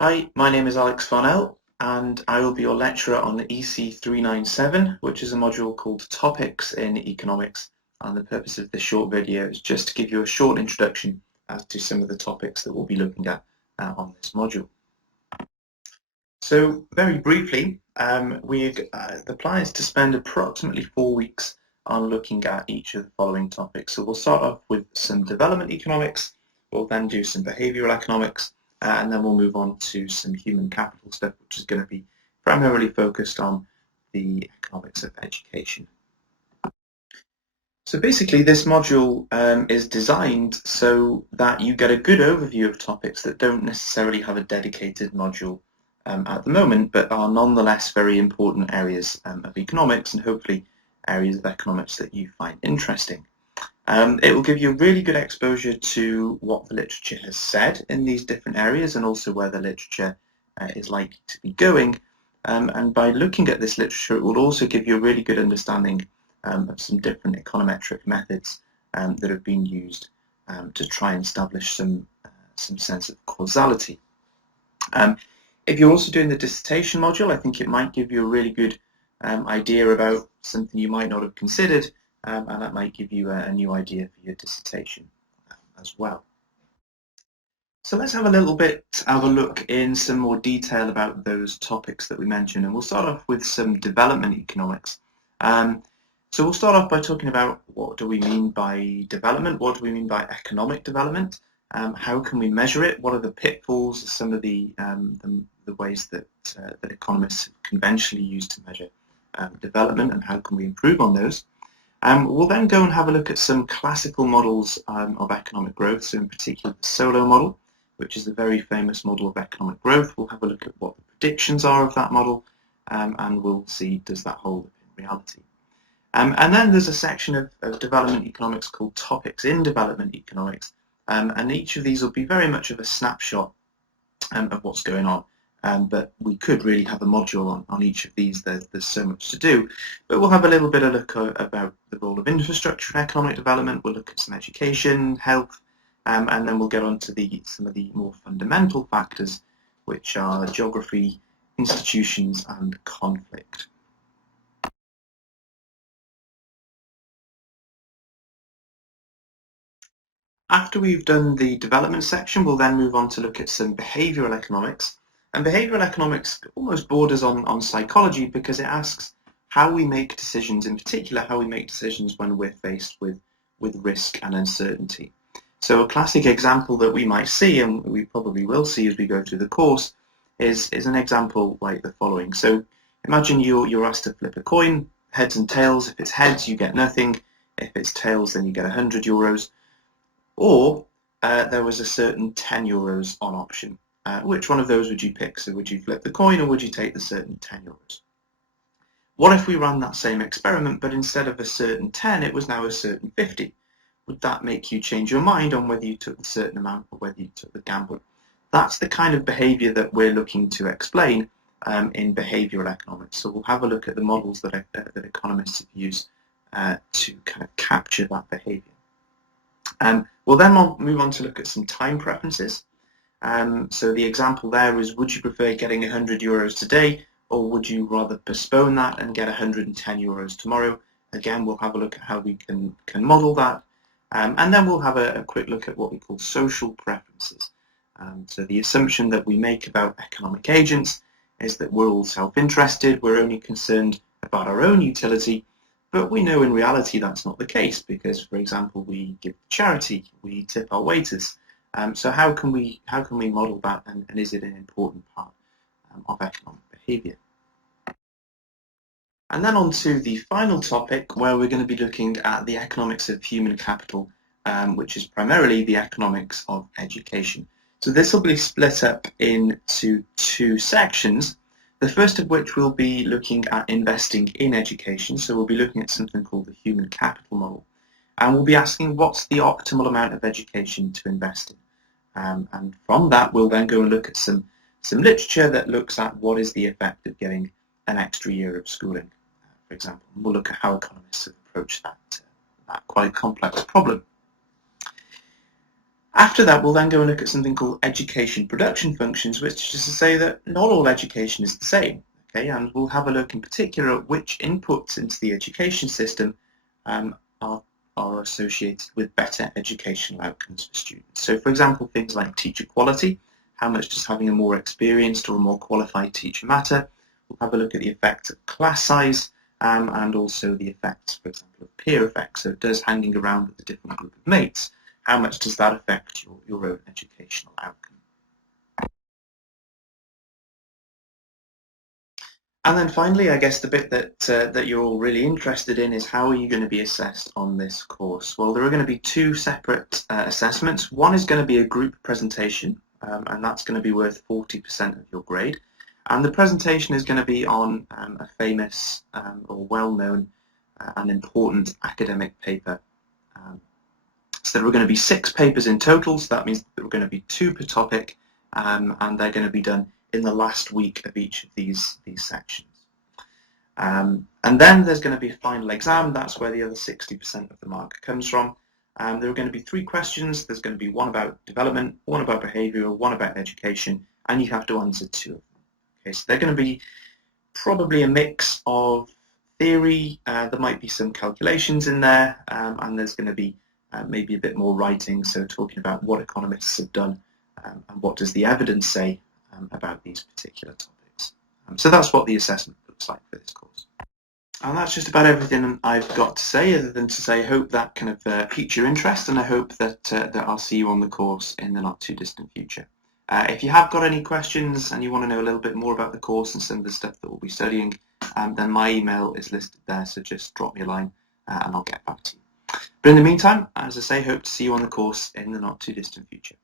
Hi, my name is Alex Farnell and I will be your lecturer on EC397, which is a module called Topics in Economics. And the purpose of this short video is just to give you a short introduction as to some of the topics that we'll be looking at on this module. So very briefly, the plan is to spend approximately 4 weeks on looking at each of the following topics. So we'll start off with some development economics, we'll then do some behavioural economics, and then we'll move on to some human capital stuff, which is going to be primarily focused on the economics of education. So basically this module is designed so that you get a good overview of topics that don't necessarily have a dedicated module at the moment, but are nonetheless very important areas of economics and hopefully areas of economics that you find interesting. It will give you a really good exposure to what the literature has said in these different areas and also where the literature is likely to be going. And by looking at this literature, it will also give you a really good understanding of some different econometric methods that have been used to try and establish some sense of causality. If you're also doing the dissertation module, I think it might give you a really good idea about something you might not have considered, and that might give you a new idea for your dissertation as well. So let's have a little bit of a look in some more detail about those topics that we mentioned, and we'll start off with some development economics. So we'll start off by talking about what do we mean by development, what do we mean by economic development, how can we measure it, what are the pitfalls, some of the ways that economists have conventionally used to measure development, and how can we improve on those. We'll then go and have a look at some classical models of economic growth, so in particular the Solow model, which is a very famous model of economic growth. We'll have a look at what the predictions are of that model, and we'll see does that hold in reality. And then there's a section of development economics called Topics in Development Economics, and each of these will be very much of a snapshot of what's going on. But we could really have a module on each of these. There's so much to do. But we'll have a little bit of look about the role of infrastructure in economic development. We'll look at some education, health, and then we'll get on to some of the more fundamental factors, which are geography, institutions, and conflict. After we've done the development section, we'll then move on to look at some behavioural economics. And behavioural economics almost borders on psychology because it asks how we make decisions, in particular how we make decisions when we're faced with risk and uncertainty. So a classic example that we might see, and we probably will see as we go through the course, is an example like the following. So imagine you're asked to flip a coin, heads and tails. If it's heads, you get nothing. If it's tails, then you get 100 euros. Or there was a certain 10 euros on option. Which one of those would you pick? So would you flip the coin or would you take the certain 10 euros? What if we ran that same experiment, but instead of a certain 10, it was now a certain 50? Would that make you change your mind on whether you took the certain amount or whether you took the gamble? That's the kind of behaviour that we're looking to explain in behavioural economics. So we'll have a look at the models that economists have used to kind of capture that behaviour. We'll then move on to look at some time preferences. So the example there is, would you prefer getting 100 euros today, or would you rather postpone that and get 110 euros tomorrow? Again, we'll have a look at how we can model that. And then we'll have a quick look at what we call social preferences. So the assumption that we make about economic agents is that we're all self-interested, we're only concerned about our own utility, but we know in reality that's not the case because, for example, we give charity, we tip our waiters. So how can we model that, and is it an important part of economic behaviour? And then on to the final topic, where we're going to be looking at the economics of human capital, which is primarily the economics of education. So this will be split up into two sections. The first of which will be looking at investing in education. So we'll be looking at something called the human capital model. And we'll be asking what's the optimal amount of education to invest in. And from that, we'll then go and look at some literature that looks at what is the effect of getting an extra year of schooling, for example. And we'll look at how economists have approached that quite complex problem. After that, we'll then go and look at something called education production functions, which is to say that not all education is the same. Okay, and we'll have a look in particular at which inputs into the education system are associated with better educational outcomes for students. So, for example, things like teacher quality, how much does having a more experienced or a more qualified teacher matter? We'll have a look at the effects of class size and also the effects, for example, of peer effects. So does hanging around with a different group of mates, how much does that affect your own educational outcome? And then finally, I guess the bit that you're all really interested in is how are you going to be assessed on this course? Well, there are going to be two separate assessments. One is going to be a group presentation, and that's going to be worth 40% of your grade. And the presentation is going to be on a famous or well-known and important academic paper. So there are going to be 6 papers in total, so that means there are going to be 2 per topic, and they're going to be done in the last week of each of these sections. And then there's going to be a final exam. That's where the other 60% of the mark comes from. There are going to be 3 questions. There's going to be one about development, one about behavioural, one about education, and you have to answer 2 of them. Okay, so they're going to be probably a mix of theory. There might be some calculations in there, and there's going to be maybe a bit more writing, so talking about what economists have done and what does the evidence say about these particular topics. So that's what the assessment looks like for this course. And that's just about everything I've got to say, other than to say I hope that kind of piqued your interest, and I hope that I'll see you on the course in the not too distant future. If you have got any questions and you want to know a little bit more about the course and some of the stuff that we'll be studying, then my email is listed there, so just drop me a line and I'll get back to you. But in the meantime, as I say, hope to see you on the course in the not too distant future.